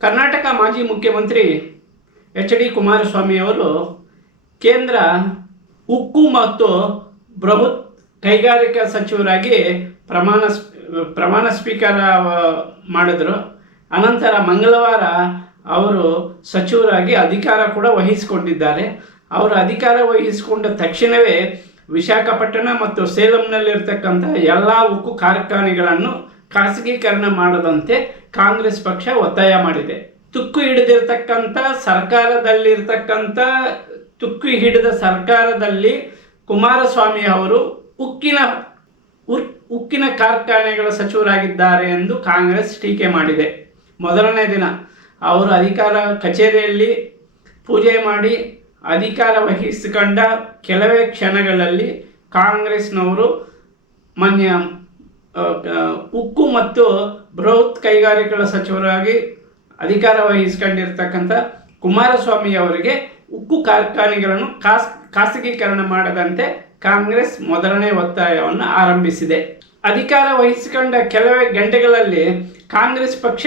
ಕರ್ನಾಟಕ ಮಾಜಿ ಮುಖ್ಯಮಂತ್ರಿ H D Kumaraswamy ಅವರು ಕೇಂದ್ರ ಉಕ್ಕು ಮತ್ತು ಬೃಹತ್ ಕೈಗಾರಿಕಾ ಸಚಿವರಾಗಿ ಪ್ರಮಾಣ ಪ್ರಮಾಣ ಸ್ವೀಕಾರ ಮಾಡಿದ್ರು. ಅನಂತರ ಮಂಗಳವಾರ ಅವರು ಸಚಿವರಾಗಿ ಅಧಿಕಾರ ಕೂಡ ವಹಿಸಿಕೊಂಡಿದ್ದಾರೆ. ಅವರು ಅಧಿಕಾರ ವಹಿಸಿಕೊಂಡ ತಕ್ಷಣವೇ ವಿಶಾಖಪಟ್ಟಣ ಮತ್ತು ಸೇಲಂನಲ್ಲಿರ್ತಕ್ಕಂಥ ಎಲ್ಲ ಉಕ್ಕು ಕಾರ್ಖಾನೆಗಳನ್ನು ಖಾಸಗೀಕರಣ ಮಾಡದಂತೆ ಕಾಂಗ್ರೆಸ್ ಪಕ್ಷ ಒತ್ತಾಯ ಮಾಡಿದೆ. ತುಕ್ಕು ಹಿಡಿದಿರ್ತಕ್ಕಂಥ ಸರ್ಕಾರದಲ್ಲಿರ್ತಕ್ಕಂಥ, ತುಕ್ಕು ಹಿಡಿದ ಸರ್ಕಾರದಲ್ಲಿ ಕುಮಾರಸ್ವಾಮಿ ಅವರು ಉಕ್ಕಿನ ಉಕ್ಕಿನ ಕಾರ್ಖಾನೆಗಳ ಸಚಿವರಾಗಿದ್ದಾರೆ ಎಂದು ಕಾಂಗ್ರೆಸ್ ಟೀಕೆ ಮಾಡಿದೆ. ಮೊದಲನೇ ದಿನ ಅವರು ಅಧಿಕಾರ ಕಚೇರಿಯಲ್ಲಿ ಪೂಜೆ ಮಾಡಿ ಅಧಿಕಾರ ವಹಿಸಿಕೊಂಡ ಕೆಲವೇ ಕ್ಷಣಗಳಲ್ಲಿ ಕಾಂಗ್ರೆಸ್ನವರು ಮಾನ್ಯ ಉಕ್ಕು ಮತ್ತು ಬೃಹತ್ ಕೈಗಾರಿಕೆಗಳ ಸಚಿವರಾಗಿ ಅಧಿಕಾರ ವಹಿಸಿಕೊಂಡಿರ್ತಕ್ಕಂಥ ಕುಮಾರಸ್ವಾಮಿ ಅವರಿಗೆ ಉಕ್ಕು ಕಾರ್ಖಾನೆಗಳನ್ನು ಖಾಸ್ ಖಾಸಗೀಕರಣ ಮಾಡದಂತೆ ಕಾಂಗ್ರೆಸ್ ಮೊದಲನೇ ಒತ್ತಾಯವನ್ನು ಆರಂಭಿಸಿದೆ. ಅಧಿಕಾರ ವಹಿಸಿಕೊಂಡ ಕೆಲವೇ ಗಂಟೆಗಳಲ್ಲಿ ಕಾಂಗ್ರೆಸ್ ಪಕ್ಷ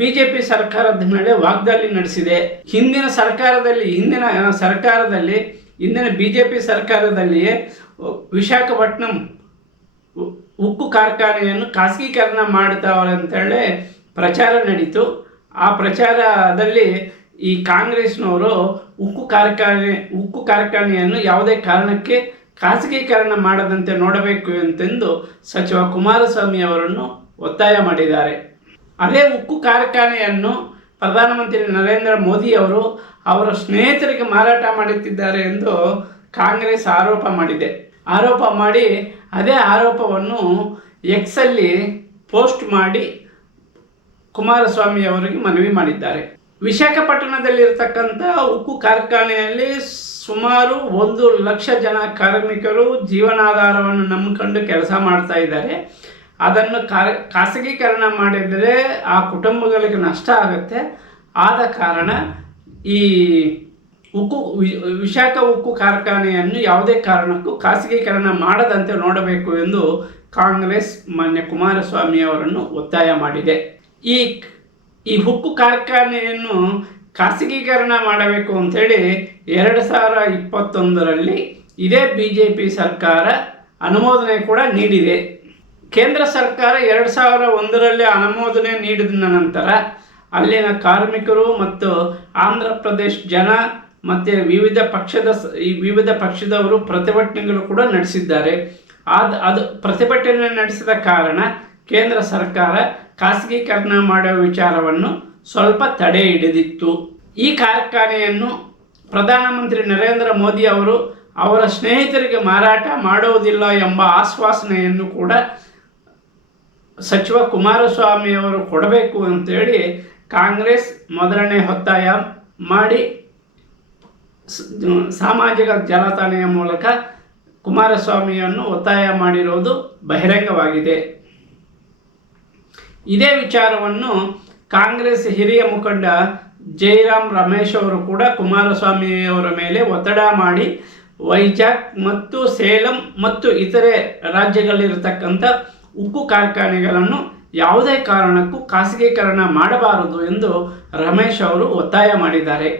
ಬಿಜೆಪಿ ಸರ್ಕಾರದ ಮೇಲೆ ವಾಗ್ದಾಳಿ ನಡೆಸಿದೆ. ಹಿಂದಿನ ಸರ್ಕಾರದಲ್ಲಿ ಹಿಂದಿನ ಸರ್ಕಾರದಲ್ಲಿ, ಹಿಂದಿನ ಬಿಜೆಪಿ ಸರ್ಕಾರದಲ್ಲಿಯೇ, ವಿಶಾಖಪಟ್ಟಣಂ ಉಕ್ಕು ಕಾರ್ಖಾನೆಯನ್ನು ಖಾಸಗೀಕರಣ ಮಾಡ್ತಾವ್ರೆ ಅಂತೇಳಿ ಪ್ರಚಾರ ನಡೀತು. ಆ ಪ್ರಚಾರದಲ್ಲಿ ಈ ಕಾಂಗ್ರೆಸ್ನವರು ಉಕ್ಕು ಕಾರ್ಖಾನೆ, ಉಕ್ಕು ಕಾರ್ಖಾನೆಯನ್ನು ಯಾವುದೇ ಕಾರಣಕ್ಕೆ ಖಾಸಗೀಕರಣ ಮಾಡದಂತೆ ನೋಡಬೇಕು ಎಂತೆಂದು ಸಚಿವ ಕುಮಾರಸ್ವಾಮಿ ಅವರನ್ನು ಒತ್ತಾಯ ಮಾಡಿದ್ದಾರೆ. ಅದೇ ಉಕ್ಕು ಕಾರ್ಖಾನೆಯನ್ನು ಪ್ರಧಾನಮಂತ್ರಿ ನರೇಂದ್ರ ಮೋದಿ ಅವರು ಅವರ ಸ್ನೇಹಿತರಿಗೆ ಮಾರಾಟ ಮಾಡುತ್ತಿದ್ದಾರೆ ಎಂದು ಕಾಂಗ್ರೆಸ್ ಆರೋಪ ಮಾಡಿದೆ. ಆರೋಪ ಮಾಡಿ ಅದೇ ಆರೋಪವನ್ನು ಎಕ್ಸಲ್ಲಿ ಪೋಸ್ಟ್ ಮಾಡಿ ಕುಮಾರಸ್ವಾಮಿ ಅವರಿಗೆ ಮನವಿ ಮಾಡಿದ್ದಾರೆ. ವಿಶಾಖಪಟ್ಟಣದಲ್ಲಿರತಕ್ಕಂಥ ಉಕ್ಕು ಕಾರ್ಖಾನೆಯಲ್ಲಿ ಸುಮಾರು ಒಂದು ಲಕ್ಷ ಜನ ಕಾರ್ಮಿಕರು ಜೀವನಾಧಾರವನ್ನು ನಂಬಿಕೊಂಡು ಕೆಲಸ ಮಾಡ್ತಾ ಇದ್ದಾರೆ. ಅದನ್ನು ಕಾರ್ ಖಾಸಗೀಕರಣ ಮಾಡಿದರೆ ಆ ಕುಟುಂಬಗಳಿಗೆ ನಷ್ಟ ಆಗುತ್ತೆ. ಆದ ಕಾರಣ ಈ ಉಕ್ಕು ವಿಶಾಖ ಉಕ್ಕು ಕಾರ್ಖಾನೆಯನ್ನು ಯಾವುದೇ ಕಾರಣಕ್ಕೂ ಖಾಸಗೀಕರಣ ಮಾಡದಂತೆ ನೋಡಬೇಕು ಎಂದು ಕಾಂಗ್ರೆಸ್ ಮಾನ್ಯ ಕುಮಾರಸ್ವಾಮಿ ಅವರನ್ನು ಒತ್ತಾಯ ಮಾಡಿದೆ. ಈ ಈ ಉಕ್ಕು ಕಾರ್ಖಾನೆಯನ್ನು ಖಾಸಗೀಕರಣ ಮಾಡಬೇಕು ಅಂಥೇಳಿ ಎರಡು ಸಾವಿರ ಇಪ್ಪತ್ತೊಂದರಲ್ಲಿ ಇದೇ ಬಿ ಜೆ ಪಿ ಸರ್ಕಾರ ಅನುಮೋದನೆ ಕೂಡ ನೀಡಿದೆ. ಕೇಂದ್ರ ಸರ್ಕಾರ ಎರಡು ಸಾವಿರ ಒಂದರಲ್ಲಿ ಅನುಮೋದನೆ ನೀಡಿದ ನಂತರ ಅಲ್ಲಿನ ಕಾರ್ಮಿಕರು ಮತ್ತು ಆಂಧ್ರ ಪ್ರದೇಶ್ ಜನ ಮತ್ತು ವಿವಿಧ ಪಕ್ಷದ ಈ ವಿವಿಧ ಪಕ್ಷದವರು ಪ್ರತಿಭಟನೆಗಳು ಕೂಡ ನಡೆಸಿದ್ದಾರೆ. ಆದ, ಅದು ಪ್ರತಿಭಟನೆ ನಡೆಸಿದ ಕಾರಣ ಕೇಂದ್ರ ಸರ್ಕಾರ ಖಾಸಗೀಕರಣ ಮಾಡುವ ವಿಚಾರವನ್ನು ಸ್ವಲ್ಪ ತಡೆ ಹಿಡಿದಿತ್ತು. ಈ ಕಾರ್ಖಾನೆಯನ್ನು ಪ್ರಧಾನಮಂತ್ರಿ ನರೇಂದ್ರ ಮೋದಿ ಅವರು ಅವರ ಸ್ನೇಹಿತರಿಗೆ ಮಾರಾಟ ಮಾಡುವುದಿಲ್ಲ ಎಂಬ ಆಶ್ವಾಸನೆಯನ್ನು ಕೂಡ ಸಚಿವ ಕುಮಾರಸ್ವಾಮಿ ಅವರು ಕೊಡಬೇಕು ಅಂತೇಳಿ ಕಾಂಗ್ರೆಸ್ ಮೊದಲನೇ ಒತ್ತಾಯ ಮಾಡಿ ಸಾಮಾಜಿಕ ಜಾಲತಾಣೆಯ ಮೂಲಕ ಕುಮಾರಸ್ವಾಮಿಯನ್ನು ಒತ್ತಾಯ ಮಾಡಿರುವುದು ಬಹಿರಂಗವಾಗಿದೆ. ಇದೇ ವಿಚಾರವನ್ನು ಕಾಂಗ್ರೆಸ್ ಹಿರಿಯ ಮುಖಂಡ ಜೈರಾಮ್ ರಮೇಶ್ ಅವರು ಕೂಡ ಕುಮಾರಸ್ವಾಮಿಯವರ ಮೇಲೆ ಒತ್ತಡ ಮಾಡಿ ವೈಜಾಗ್ ಮತ್ತು ಸೇಲಂ ಮತ್ತು ಇತರೆ ರಾಜ್ಯಗಳಲ್ಲಿರತಕ್ಕಂಥ ಉಕ್ಕು ಕಾರ್ಖಾನೆಗಳನ್ನು ಯಾವುದೇ ಕಾರಣಕ್ಕೂ ಖಾಸಗೀಕರಣ ಮಾಡಬಾರದು ಎಂದು ರಮೇಶ್ ಅವರು ಒತ್ತಾಯ ಮಾಡಿದ್ದಾರೆ.